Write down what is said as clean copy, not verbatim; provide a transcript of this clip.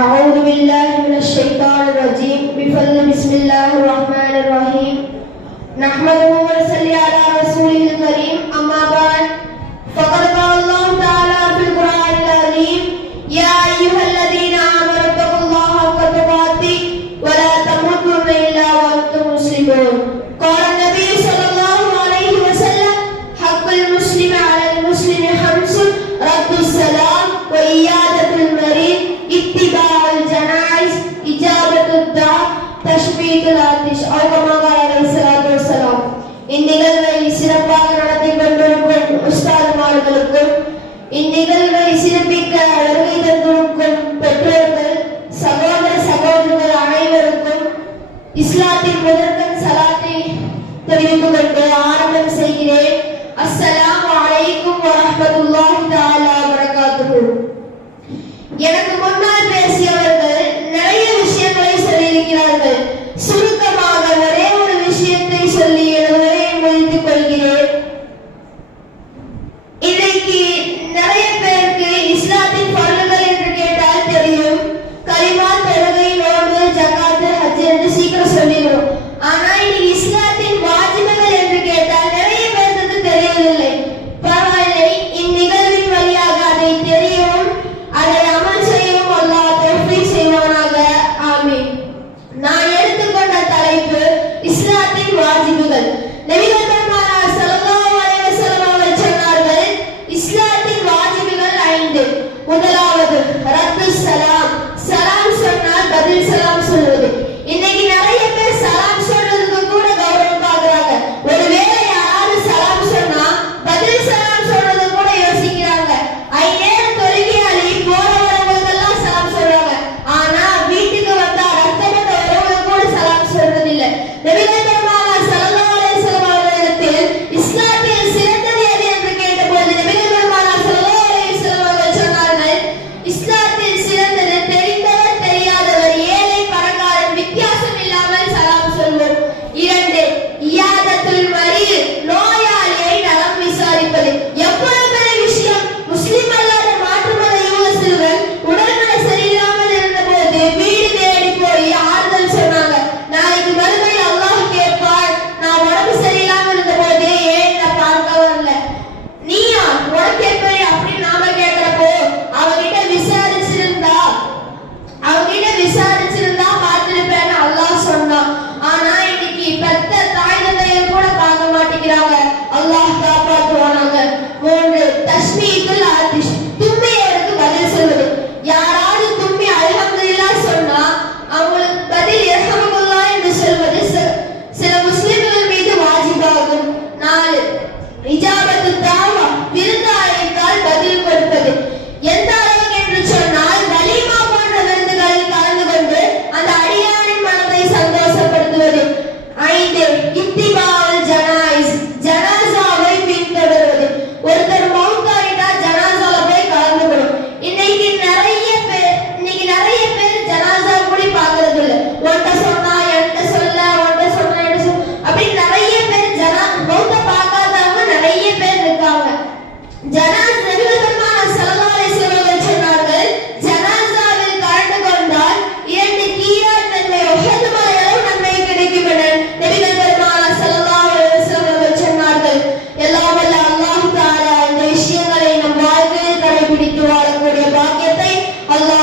أعوذ بالله من الشيطان الرجيم بسم الله الرحمن الرحيم نحمده ونصلي على رسوله الكريم أما بعد فقد قال الله تعالى في القرآن العظيم يا أيها الذين آمنوا اتقوا الله حق تقاته ولا تموتن إلا وأنتم مسلمون قال النبي صلى الله عليه وسلم حق المسلم على المسلم خمس رد السلام وإيادة المريض اتباع الجنائز إجابة الدعاء تشبيه العطش أو كما قال عليه الصلاة والسلام இந்நிகழ்வை சிறப்பாக நடத்தி கொண்டிருக்கும் உஸ்தாதுமார்களுக்கும் இந்நிகழ்வை சிறப்பிக்க வருகை தந்திருக்கும் பெற்றோர்கள் சகோதர சகோதரிகள் அனைவருக்கும் இஸ்லாத்தின் முதற்கண் சலாத்தை தெரிவித்துக் கொண்டு ஆரம்பம் செய்கிறேன். அஸ்ஸலாமு அலைக்கும் வரஹ்மத்துல்லாஹி தஆலா வபரகாத்துஹு. எனக்கு முன்னால் பேசியவர்கள் நிறைய விஷயங்களை சொல்லியிருக்கிறார்கள். சுருக்கமாக ஒரே ஒரு விஷயத்தை சொல்லி உரையை முடித்துக் கொள்கிறேன். இன்றைக்கு நிறைய பேருக்கு இஸ்லாத்தின் பருவங்கள் என்று கேட்டால் தெரியும். கலிமா, தொழுகை, நோன்பு, ஜகாத், ஹஜ் என்று சீக்கிரம் சொல்லிடுவோம். ஆனா இன்னைக்கு இஸ்லாத்தின் வாஜிபுகள் என்று கேட்டால் நிறைய பேருக்கு தெரியவில்லை. பரவாயில்லை, இந்நிகழ்வின் வழியாக அதை தெரியும், அதை அமல் செய்யவும் அல்லாஹ் தௌஃபீக் செய்வானாக. ஆமீன். நான் எடுத்துக்கொண்ட தலைப்பு இஸ்லாத்தின் வாஜிபுகள். நபிகள் பெருமானார் ஸல்லல்லாஹு அலைஹி வஸல்லம் அவர்கள் சொன்னார்கள், இஸ்லாத்தின் வாஜிபுகள் 5. முதலாவது ரத்து சலாம். சலாம் சொன்னால் பதில் சலாம் சொல்வது. இன்னைக்கு நிறைய பேர் சலாம் சொல்றதுக்கு கூட கௌரவம் பார்க்கறாங்க. ஒருவேளை யாராவது சலாம் சொன்னா பதில் சலாம் சொல்றது கூட யோசிக்கிறாங்க. ஐநேரம் தொழுகையாளி போற வரவங்களுக்கெல்லாம் சலாம் சொல்றாங்க. ஆனா வீட்டுக்கு வந்தா ரத்தமற்ற உறவுகள் கூட சலாம் சொல்றது இல்ல. நபிகள் பெருமானார் ஸல்லல்லாஹு அலைஹி வஸல்லம் அவர்களிடத்தில் இஸ்லாத்தில் சிறந்தது எது என்று கேட்டபோது நபிகள் பெருமானார் ஸல்லல்லாஹு அலைஹி வஸல்லம் அவர்கள் சொன்னார்கள், இஸ்லாத்தில் சிறந்தது தெரிந்தவர் தெரியாதவர், ஏழை பணக்காரன் வித்தியாசம் இல்லாமல் சலாம் சொல்வோம். 2. இயாதத்துல் மரீத். நோயாளியை நலம் விசாரிப்பது. எவ்வளவு பெரிய விஷயம். முஸ்லிம் அல்லாத மாற்று மத யூத சிறுவன் உடல்நல சரியில்லாமல் இருந்தபோது வீடு தேடி போய் ஆறுதல் சொன்னாங்க. நாளைக்கு மறுமையில் அல்லாஹ் கேட்பார், நான் உடம்பு சரியில்லாமல் இருந்தபோது ஏன் என்ன பார்க்க வரல, நீயா உனக்கு எப்படி அப்படின்னு நாம கேட்கிறப்போ அவகிட்ட விசாரிச்சிருந்தா பார்த்திருப்பேன்னு அல்லாஹ் சொன்னான். ஆனா இன்னைக்கு பெத்த தாய் தந்தையை கூட பார்க்க மாட்டேங்கிறாங்க. அல்லாஹ் காப்பாற்றுவானாங்க. 3. தஸ்மீத்துல் ஆதிஷ். தும்மியவருக்கு பதில் சொல்வது. யாராவது தும்மி அல்ஹம்துலில்லாஹ் சொன்னா அவங்களுக்கு பதில் யர்ஹமுல்லாஹ் என்று சொல்வது சில முஸ்லிம்கள் மீது வாஜிபாகும். 4. இஜாபத்து தாவா. விருந்து அழைத்தால் பதில் கொடுப்பது. எந்த அளவுக்கு என்று சொன்னால் வலிமா போன்ற விருந்துகளில் கலந்து கொண்டு அந்த அடியானின் மனதை சந்தோஷப்படுத்துவது. 5. இத்திபால் ஜனாயிஸ். ஜனாசாவை பின்தொடர்வது. ஒருத்தர் மௌத்தாயிட்டா ஜனாசால போய் கலந்துக்கணும். இன்னைக்கு நிறைய பேர் ஜனாசா கூட பார்க்கறது இல்லை. ஒன்றை சொன்னா என்கிட்ட சொல்ல, ஒன்றை சொன்னா என்கிட்ட சொல்ல, அப்படி நிறைய பேர் மௌத்த பார்க்காதவங்க நிறைய பேர் இருக்காங்க. நபிகள் பெருமானார் ஸல்லல்லாஹு அலைஹி வஸல்லம் அவர்கள் சொன்னார்கள், ஜனாசாவில் கலந்து கொண்டால் 2 கீராத் நன்மை, உஹது மலை அளவு நன்மை கிடைக்கும் என நபிகள் பெருமானார் ஸல்லல்லாஹு அலைஹி வஸல்லம் அவர்கள் சொன்னார்கள். எல்லாம் வல்ல அல்லாஹ் தஆலா இந்த விஷயங்களை நம் வாழ்க்கையில் கடைபிடித்து வாழக்கூடிய பாக்கியத்தை அல்லாஹ்